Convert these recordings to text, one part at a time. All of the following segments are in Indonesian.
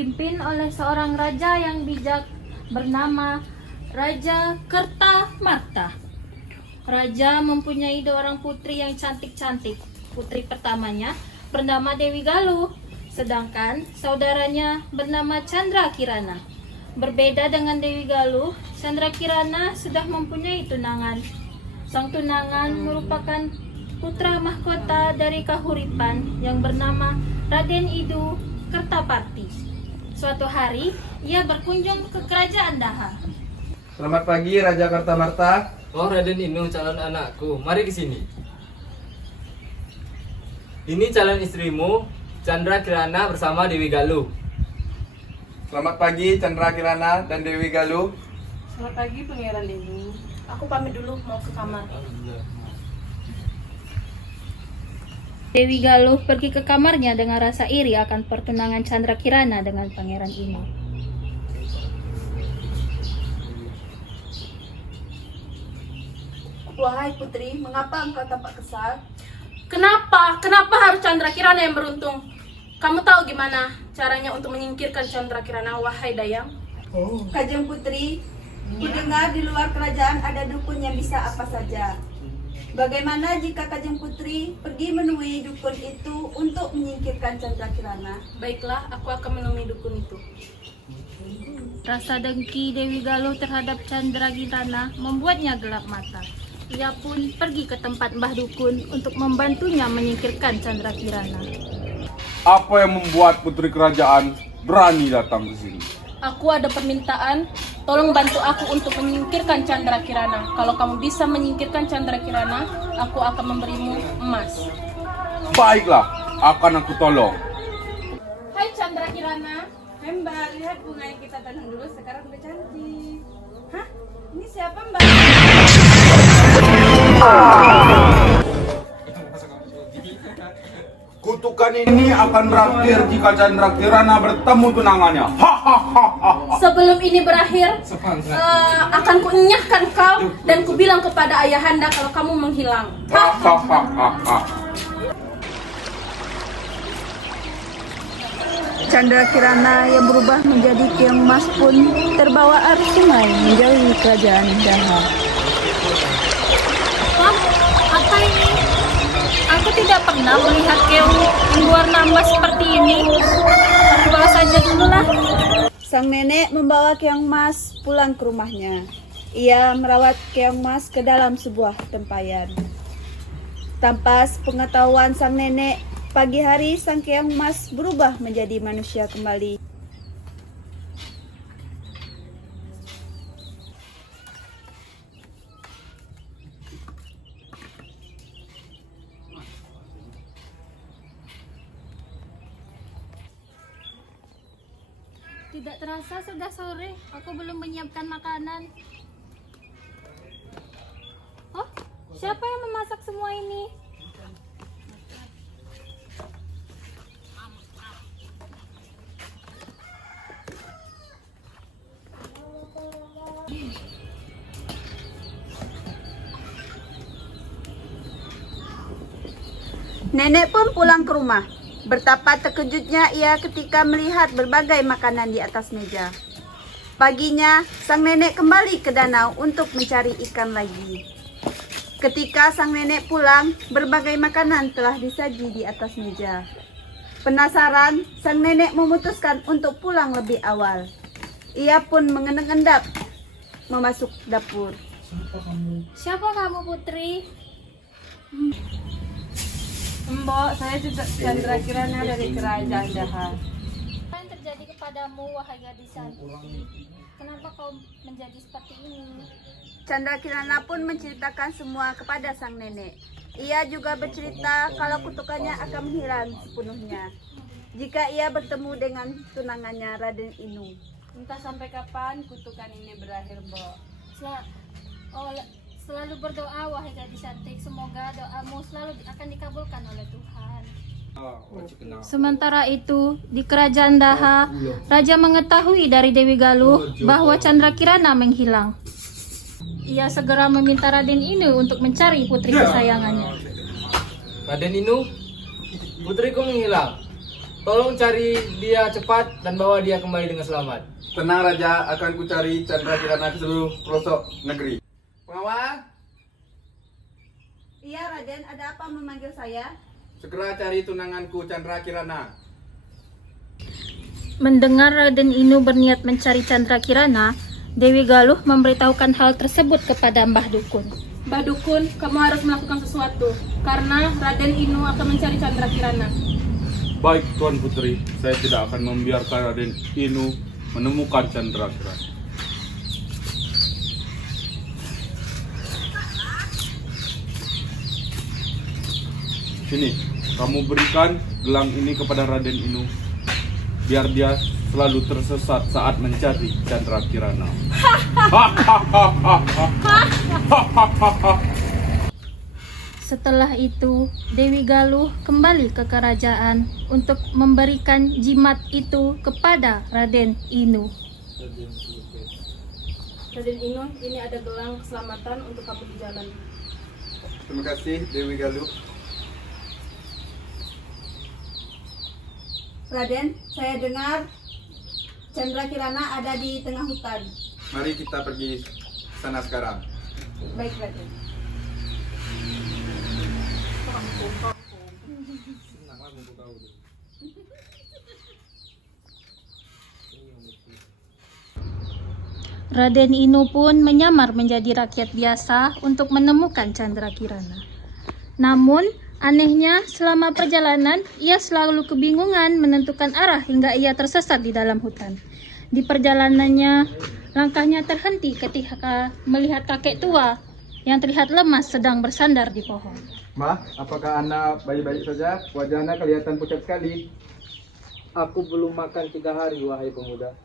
dipimpin oleh seorang raja yang bijak bernama Raja Kertamarta. Raja mempunyai 2 orang putri yang cantik-cantik. Putri pertamanya bernama Dewi Galuh, sedangkan saudaranya bernama Chandra Kirana. Berbeda dengan Dewi Galuh, Chandra Kirana sudah mempunyai tunangan. Sang tunangan merupakan putra mahkota dari Kahuripan yang bernama Raden Idu Kertapati. Suatu hari, ia berkunjung ke kerajaan Daha. Selamat pagi Raja Kertamarta. Oh, Raden Inu, calon anakku. Mari ke sini. Ini calon istrimu, Chandra Kirana bersama Dewi Galuh. Selamat pagi Chandra Kirana dan Dewi Galuh. Selamat pagi Pangeran Inu. Aku pamit dulu mau ke kamar. Dewi Galuh pergi ke kamarnya dengan rasa iri akan pertunangan Chandra Kirana dengan Pangeran Inu. Wahai putri, mengapa engkau tampak kesal? Kenapa? Kenapa harus Chandra Kirana yang beruntung? Kamu tahu gimana caranya untuk menyingkirkan Chandra Kirana, wahai Dayang? Kajeng Putri, kudengar di luar kerajaan ada dukun yang bisa apa saja. Bagaimana jika Kajeng Putri pergi menemui dukun itu untuk menyingkirkan Chandra Kirana? Baiklah, aku akan menemui dukun itu. Rasa dengki Dewi Galuh terhadap Chandra Kirana membuatnya gelap mata. Ia pun pergi ke tempat Mbah Dukun untuk membantunya menyingkirkan Chandra Kirana. Apa yang membuat putri kerajaan berani datang ke sini? Aku ada permintaan, tolong bantu aku untuk menyingkirkan Chandra Kirana. Kalau kamu bisa menyingkirkan Chandra Kirana, aku akan memberimu emas. Baiklah, akan aku tolong. Hai Chandra Kirana. Hai Mbak, lihat bunga yang kita tanam dulu sekarang udah cantik. Hah? Ini siapa Mbak? Kutukan ini akan berakhir jika Chandra Kirana bertemu tunangannya. Sebelum ini berakhir, akan kuenyahkan kau dan kubilang kepada ayahanda kalau kamu menghilang. Chandra Kirana yang berubah menjadi Keong Mas pun terbawa arus sungai menjauhi kerajaan Daha. Hah? Apa ini? Aku tidak pernah melihat keong yang berwarna emas seperti ini. Aku bawa saja dulu lah. Sang nenek membawa Keong Mas pulang ke rumahnya. Ia merawat Keong Mas ke dalam sebuah tempayan. Tanpa sepengetahuan sang nenek, pagi hari sang Keong Mas berubah menjadi manusia kembali. Tidak terasa sudah sore, aku belum menyiapkan makanan. Oh, siapa yang memasak semua ini? Nenek pun pulang ke rumah. Betapa terkejutnya ia ketika melihat berbagai makanan di atas meja. Paginya, sang nenek kembali ke danau untuk mencari ikan lagi. Ketika sang nenek pulang, berbagai makanan telah disaji di atas meja. Penasaran, sang nenek memutuskan untuk pulang lebih awal. Ia pun mengendap-endap memasuk dapur. Siapa kamu, Putri? Mbok, saya juga Chandra Kirana dari kerajaan Daha. Apa yang terjadi kepadamu, wahai gadis cantik? Kenapa kau menjadi seperti ini? Chandra Kirana pun menceritakan semua kepada sang nenek. Ia juga bercerita kalau kutukannya akan menghilang sepenuhnya jika ia bertemu dengan tunangannya Raden Inu. Entah sampai kapan kutukan ini berakhir, Mbok. Selalu berdoa, wahai gadis cantik. Semoga doamu selalu akan dikabulkan oleh Tuhan. Sementara itu, di kerajaan Daha, Raja mengetahui dari Dewi Galuh bahwa Chandra Kirana menghilang. Ia segera meminta Raden Inu untuk mencari putri kesayangannya. Raden Inu, putriku menghilang. Tolong cari dia cepat dan bawa dia kembali dengan selamat. Tenang Raja, akan kucari Chandra Kirana ke seluruh pelosok negeri. Pengawal, Iya Raden, ada apa memanggil saya? segera cari tunanganku Chandra Kirana. Mendengar Raden Inu berniat mencari Chandra Kirana, Dewi Galuh memberitahukan hal tersebut kepada Mbah Dukun. Mbah Dukun, kamu harus melakukan sesuatu karena Raden Inu akan mencari Chandra Kirana. Baik Tuan Putri, saya tidak akan membiarkan Raden Inu menemukan Chandra Kirana. Sini, kamu berikan gelang ini kepada Raden Inu, biar dia selalu tersesat saat mencari Chandra Kirana. Setelah itu, Dewi Galuh kembali ke kerajaan untuk memberikan jimat itu kepada Raden Inu. Raden Inu, ini ada gelang keselamatan untuk kamu di jalan. Terima kasih Dewi Galuh. Raden, saya dengar Chandra Kirana ada di tengah hutan. Mari kita pergi sana sekarang. Baik Raden. Raden Inu pun menyamar menjadi rakyat biasa untuk menemukan Chandra Kirana. Namun, anehnya selama perjalanan ia selalu kebingungan menentukan arah hingga ia tersesat di dalam hutan. Di perjalanannya, langkahnya terhenti ketika melihat kakek tua yang terlihat lemas sedang bersandar di pohon. Ma, apakah Anda baik-baik saja? Wajah Anda kelihatan pucat sekali. Aku belum makan 3 hari, wahai pemuda.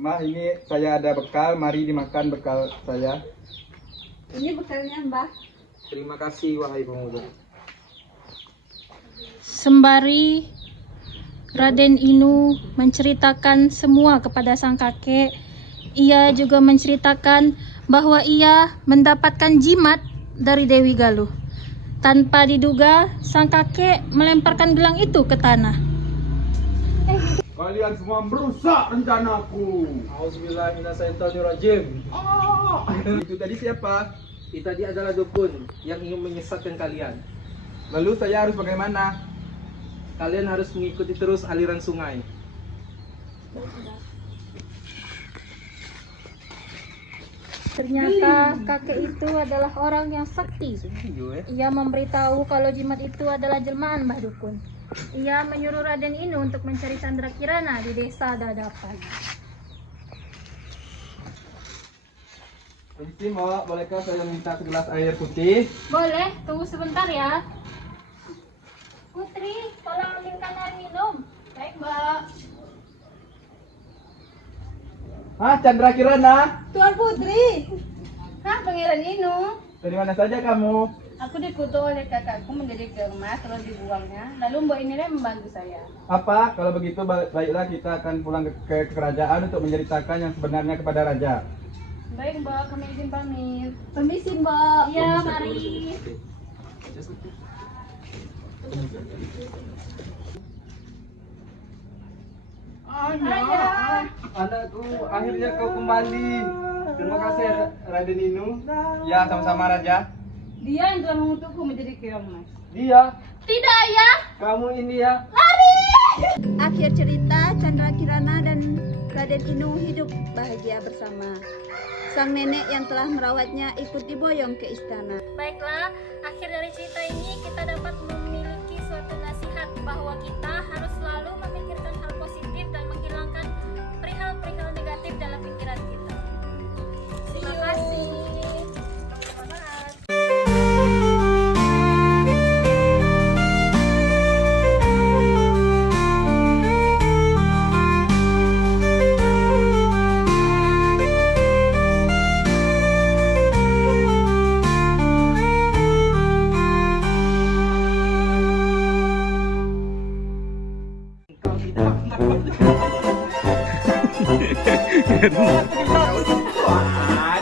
Ma, ini saya ada bekal, mari dimakan bekal saya. Ini bekalnya Mbah. Terima kasih, wahai pemuda. Sembari Raden Inu menceritakan semua kepada sang kakek, ia juga menceritakan bahwa ia mendapatkan jimat dari Dewi Galuh. Tanpa diduga, sang kakek melemparkan gelang itu ke tanah. Kalian semua merusak rencanaku. Auzubillahiminasyaitonirrajim. Itu tadi siapa? Itu tadi adalah dukun yang ingin menyesatkan kalian. Lalu saya harus bagaimana? Kalian harus mengikuti terus aliran sungai. Ternyata kakek itu adalah orang yang sakti. Ia memberitahu kalau jimat itu adalah jelmaan Mbah Dukun. Ia menyuruh Raden Inu untuk mencari Chandra Kirana di desa Dadapan. Permisi, Mbak, bolehkah saya minta segelas air putih? Boleh, tunggu sebentar ya. Putri, tolong ambilkan air minum. Baik, Mbak. Hah, Chandra Kirana? Tuan Putri. Hah, Pangeran Inu. Dari mana saja kamu? Aku dikutuk oleh kakakku menjadi kemas terus dibuangnya. Lalu Mbak Inilah membantu saya. Apa? Kalau begitu baiklah kita akan pulang ke kerajaan untuk menceritakan yang sebenarnya kepada raja. Baik, Mbak, kami izin pamit. Permisi Mbak. Iya, mari. Anakku, akhirnya kau kembali. Terima kasih, Raden Inu. Ya, sama-sama raja. Dia yang telah mengutukku menjadi kemas. Dia, Tidak, Ayah. kamu ini ya. Akhir cerita, Chandra Kirana dan Raden Inu hidup bahagia bersama. Sang nenek yang telah merawatnya ikut diboyong ke istana. Baiklah, akhir dari cerita ini kita dapat memiliki suatu nasihat bahwa kita harus selalu memikirkan hal positif dan menghilangkan perihal-perihal negatif dalam pikiran kita. Terima kasih. Wah,